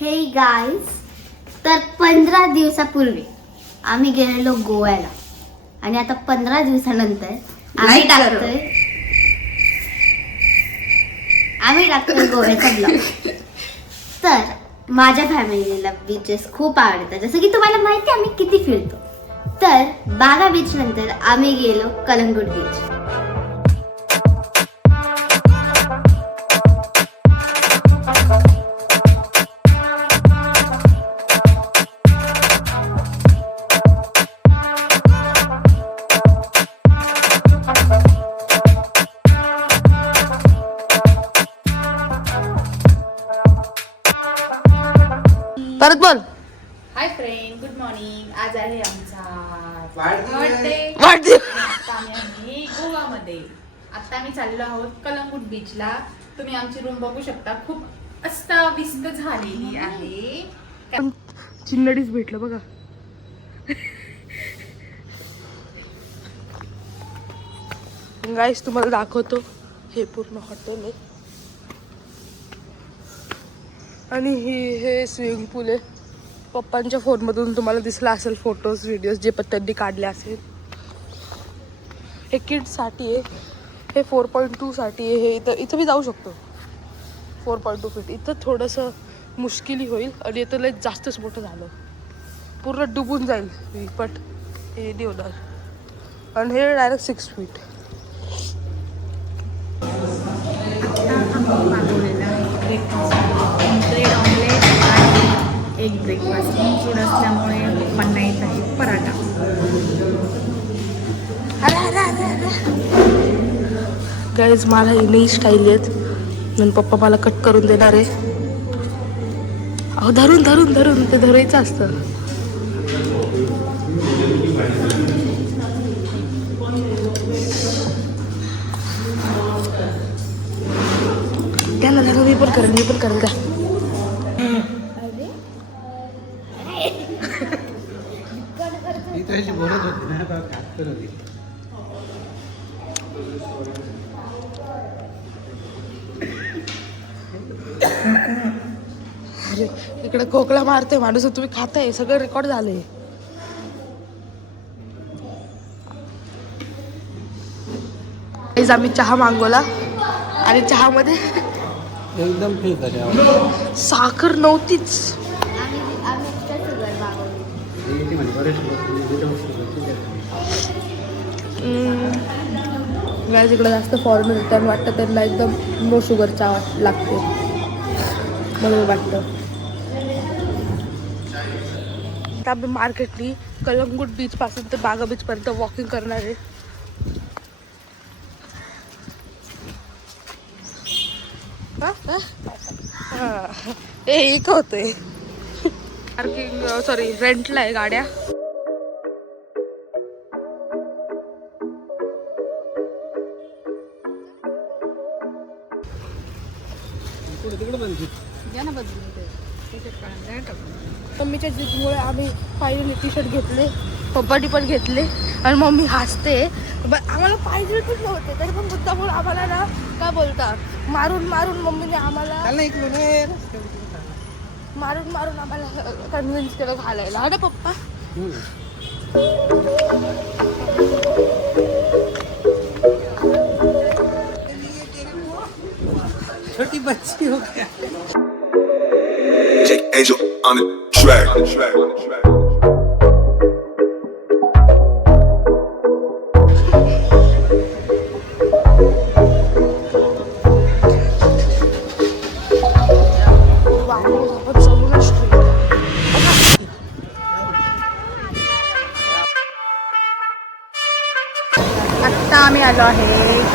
हे गाईज, तर 15 दिवसापूर्वी आम्ही गेलेलो गोव्याला आणि आता 15 दिवसानंतर आम्ही टाकतोय गोव्याचा ब्लॉग. तर माझ्या फॅमिलीला बीचेस खूप आवडतात, जसं की तुम्हाला माहिती आहे आम्ही किती फिरतो. तर बागा बीच नंतर आम्ही गेलो कलंगूट बीच. परत बोल. Hi friend, good morning. आज आहे आमचा बर्थडे. आता आम्ही गोवामध्ये. आता आम्ही चाललो आहोत कलंगूट बीचला. तुम्ही आमची रूम बघू शकता, खूप अस्ताव्यस्त झालेली आहे. चिन्नडीच भेटलं बघा. गाईस तुम्हाला दाखवतो, हे पूर्ण हॉटेल आहे आणि हे स्विमिंग पूल आहे. पप्पांच्या फोनमधून तुम्हाला दिसला असेल फोटोज व्हिडिओज जे पण त्यांनी काढले असेल. हे किड्ससाठी आहे, हे 4.2 साठी आहे. हे इथं मी जाऊ शकतो 4.2 फीट. इथं थोडंसं मुश्किली होईल आणि इथं लय जास्तच मोठं झालं, पूर्ण डुबून जाईल मी, बट हे नाही होणार. आणि हे डायरेक्ट 6 फीट. मागवलेला ब्रेकफास्ट, ब्रेड ऑमलेट आणि एक ब्रेकफास्ट. फूड असल्यामुळे पप्पांना येत आहे पराठा. गाईज मला हे नाही स्टाईल आहेत म्हणून पप्पा मला कट करून देणार आहे. अहो धरून धरून धरून ते धरायचं असतं. त्याला धरून मी पण करेल का. अरे इकडे खोकला मारते माणूस, तुम्ही खाताय, सगळं रेकॉर्ड झालंय. आम्ही चहा मागवला आणि चहामध्ये एकदम ठीक आहे. साखर नव्हतीच. गाईज इकडे जास्त फॉरेनर त्यांना वाटतं त्यांना एकदम नो शुगर चहा लागते, मला वाटतं. आता आम्ही मार्केटनी कलंगूट बीच पासून ते बागा बीच पर्यंत वॉकिंग करणार आहे. इथं होते पार्किंग, सॉरी रेंटला आहे गाड्या. मम्मीच्या जिद्दीमुळे आम्ही फायनली टी शर्ट घेतले, पप्पानी पण घेतले आणि मम्मी हसते. आम्हाला पाहिजे पण नव्हते तरी पण मुद्दामून आम्हाला ना काय बोलता मारून मम्मीने आम्हाला मारून आम्हाला कन्व्हिन्स केलं घालायला. अरे पप्पा छोटी बच्ची हो गया. Angel on the track. आत्ता आम्ही आलो आहे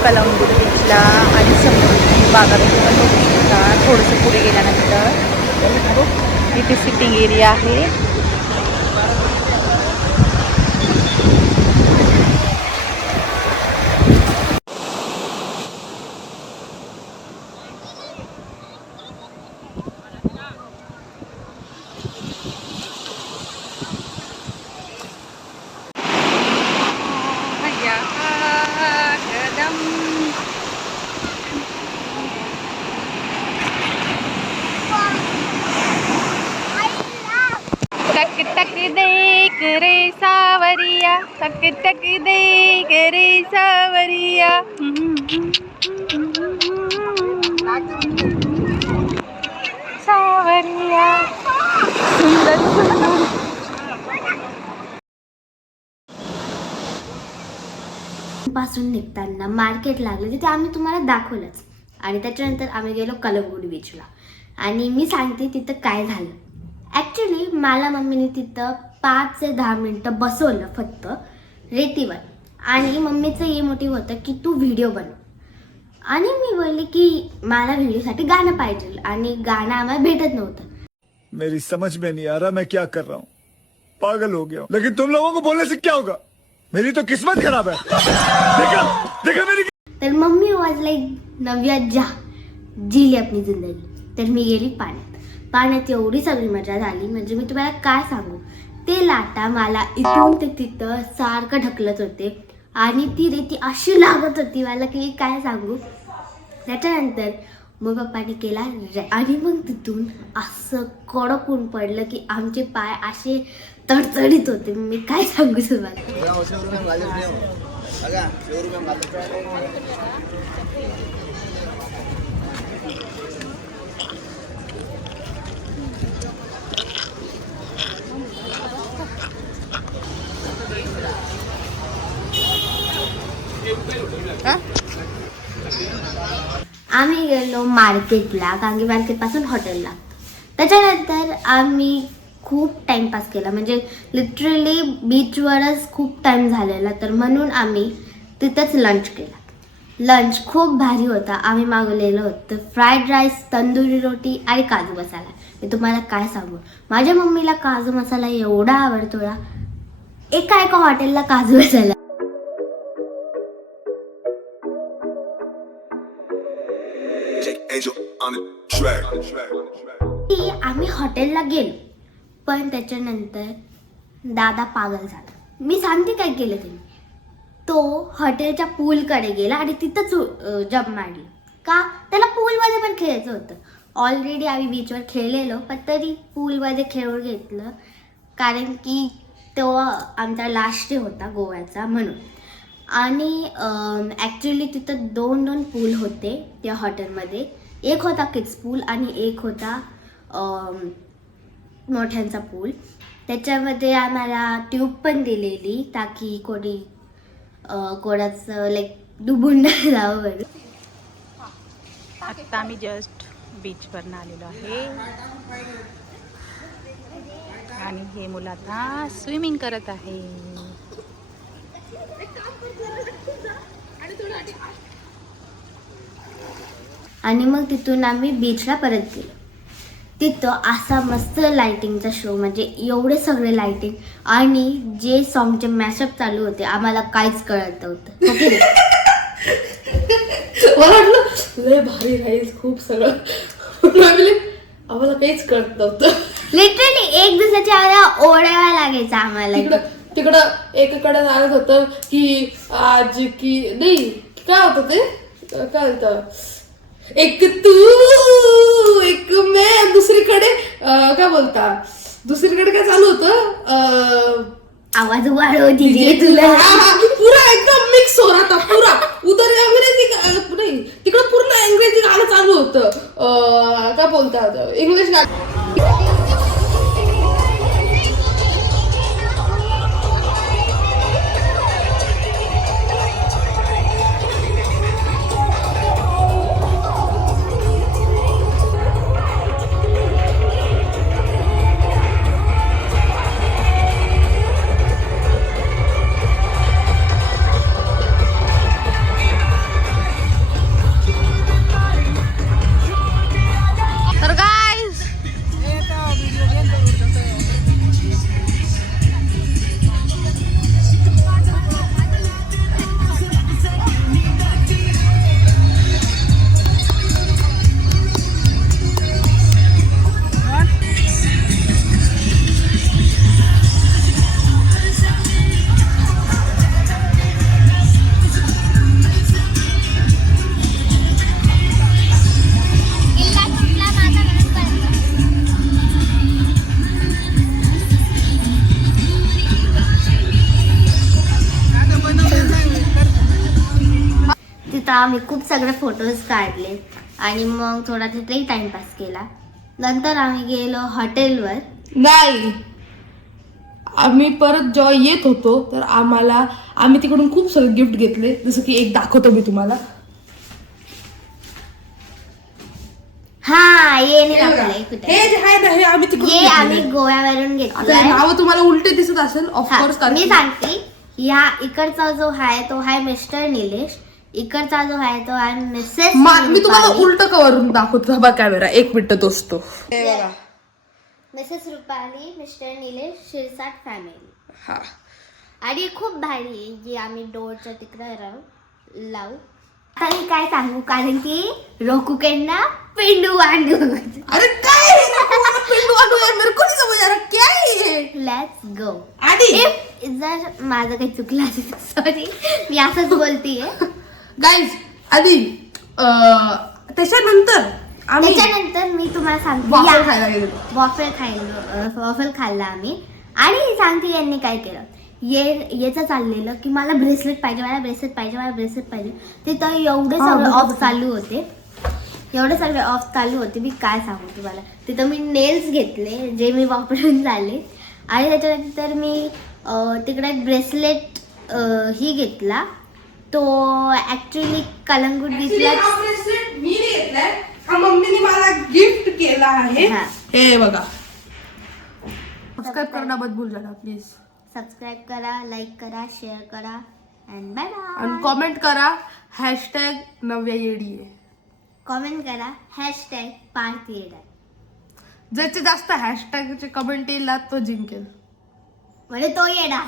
कलंगूट बीचला आणि समुद्र बागा बीचला थोडंसं पुढे गेल्यानंतर इथे सिटिंग एरिया आहे. टक टक देख रे सावरिया, टक टक देख रे सावरिया. सावरिया सुंदर सुंदर. पासून निघताना मार्केट लागलं तिथे आम्ही तुम्हाला दाखवलंच. आणि त्याच्यानंतर आम्ही गेलो कलंगूट बीचला. आणि मी सांगते तिथं काय झालं. ॲक्च्युली मला मम्मीने तिथं 5 ते 10 मिनटं बसवलं फक्त रेतीवर. आणि मम्मीचं हे मोटिव्ह होतं की तू व्हिडिओ बनव. आणि मी बोलले की मला व्हिडिओसाठी गाणं पाहिजे. आणि गाणं आम्हाला भेटत नव्हतं. मेरी समझ में नहीं आ रहा मैं क्या कर रहा हूँ. पागल हो गया हूँ. लेकिन तुम लोगों को बोलने से क्या होगा. मेरी तो किस्मत खराब है. देखा देखा मेरी. तर मम्मी वॉज लाईक नव्या जा जिली आपली जिंदगी. तर मी गेली पाण्यात. पाण्यात एवढी सगळी मजा झाली म्हणजे मी तुम्हाला काय सांगू. ते लाटा मला इथून ते तिथं सारखं ढकलत होते. आणि ती रेती अशी लागत होती मला की काय सांगू. त्याच्यानंतर मग पप्पाने केला आणि मग तिथून असं कडक ऊन पडलं की आमचे पाय असे तडतडीत होते. मी काय सांगू तुम्हाला. आम्ही गेलो मार्केटला. कांगी मार्केटपासून हॉटेल लागतं. त्याच्यानंतर आम्ही खूप टाईमपास केला म्हणजे लिटरली बीचवरच खूप टाईम झालेला. तर म्हणून आम्ही तिथंच लंच केला. लंच खूप भारी होता. आम्ही मागवलेलं होतं फ्राईड राईस, तंदुरी रोटी आणि काजू मसाला. मी तुम्हाला काय सांगू माझ्या मम्मीला काजू मसाला एवढा आवडतो ना. एका हॉटेलला काजू मसाला. Angel on the track. की आम्ही हॉटेलला गेलो. पण त्याच्यानंतर दादा पागल झाला. मी सांगते काय केलं त्यांनी. तो हॉटेलच्या पूलकडे गेला आणि तिथंच जंप मारली. का त्याला पूलमध्ये पण खेळायचं होतं. ऑलरेडी आम्ही बीचवर खेळलेलो पण तरी पूलमध्ये खेळून घेतलं. कारण की तो आमचा लास्ट डे होता गोव्याचा म्हणून. आणि ॲक्च्युली तिथं 2 पूल होते त्या हॉटेलमध्ये. एक होता किड्स पूल आणि एक होता मोठ्यांचा पूल. त्याच्यामध्ये आम्हाला ट्यूब पण दिलेली ताकी कोणाचं लाईक डुबून नाही जावं बरं. आत्ता आम्ही जस्ट बीचवरनं आलेलो आहे आणि हे मुलं आता स्विमिंग करत आहे. आणि मग तिथून आम्ही बीचला परत गेलो. तिथं असा मस्त लाइटिंगचा शो म्हणजे एवढे सगळे लाइटिंग आणि जे सॉन्गचे मॅशअप चालू होते आम्हाला काहीच कळत नव्हतं. मला वाटलं लय भारी राहील खूप सगळं. आम्हाला काहीच कळत नव्हतं. लिटरली एक दिवसाच्या आधी ओढावा लागायचा आम्हाला. तिकडं एकीकडे सांगत होतं की आज की नाही काय होतं ते काय होतं एक तू एक मैं दुसरीकडे काय बोलता दुसरीकडे काय चालू होतं आवाज वाढव दीजिए तुला. पुरा एकदम मिक्स हो रहा था पुरा. उधर अंग्रेजी नाही तिकडं पूर्ण इंग्रजी गाणं चालू होतं. काय बोलतात इंग्लिश गाणं. तिथं आम्ही खूप सगळे फोटोज काढले आणि मग थोडा तिथेही टाइमपास केला. नंतर आम्ही गेलो हॉटेलवर. नाही, आम्ही परत जेव्हा येत होतो तर आम्ही तिकडून खूप सगळे गिफ्ट घेतले. जसं की एक दाखवतो मी तुम्हाला. हा ये नाही हे बघा. दाखवलंय कुठे. हे जे आहे ना हे आम्ही तिकडून ये आम्ही घेतलेलं. गोव्यावरून आता घेतलाय. नाव तुम्हाला उलटे दिसत असेल ऑफकोर्स. मी सांगते, ह्या इकडचा जो आहे तो आहे मिस्टर निलेश, इकडचा जो आहे तो आहे मिसेस. मी तुम्हाला उलट कवरून दाखवतो. बघा कॅमेरा, एक मिनिट दोस्तो. हे बघा. Mrs Rupali, mister Nilesh, Shirsat family. हा, आणि खूप भारी आहे जी आम्ही डोरच्या तिकडे लावू. आता मी काय सांगू, कारण की रोकुकेंना पेंडू वांडू. अरे काय हे नको मला पिंडू वाटू यार, मेरे को नहीं समझ आ रहा क्या है ये. Let's go. आधी जर माझं काही चुकलं असेल सॉरी, मी असंच बोलतीये. गाईज आधी त्याच्यानंतर मी तुम्हाला वाफल सांगते, खायला गेलो. वॉफल खाल्ला आम्ही. आणि सांगते यांनी काय केलं, याचं चाललेलं की मला ब्रेसलेट पाहिजे. ते तर एवढे सगळे ऑफ चालू होते, मी काय सांगू तुम्हाला. तिथं मी नेल्स घेतले जे मी वापरून झाले. आणि त्याच्यानंतर मी तिकडे ब्रेसलेट ही घेतला. तो ऍक्च्युली कलंगूट बीचला. मी घेतलाय, हा मम्मीने मला गिफ्ट केला आहे. हा. हे बघा. सबस्क्राईब करणं मत भूल जाना प्लीज. सबस्क्राईब करा, लाईक करा, शेअर करा अँड बाय आणि बाय. कॉमेंट करा #नव्या येडी आहे. कॉमेंट करा #पार्थीएडा. ज्याचे जास्त हॅशटॅगचे कमेंट येईल ना तो जिंकेल. म्हणजे तो येणार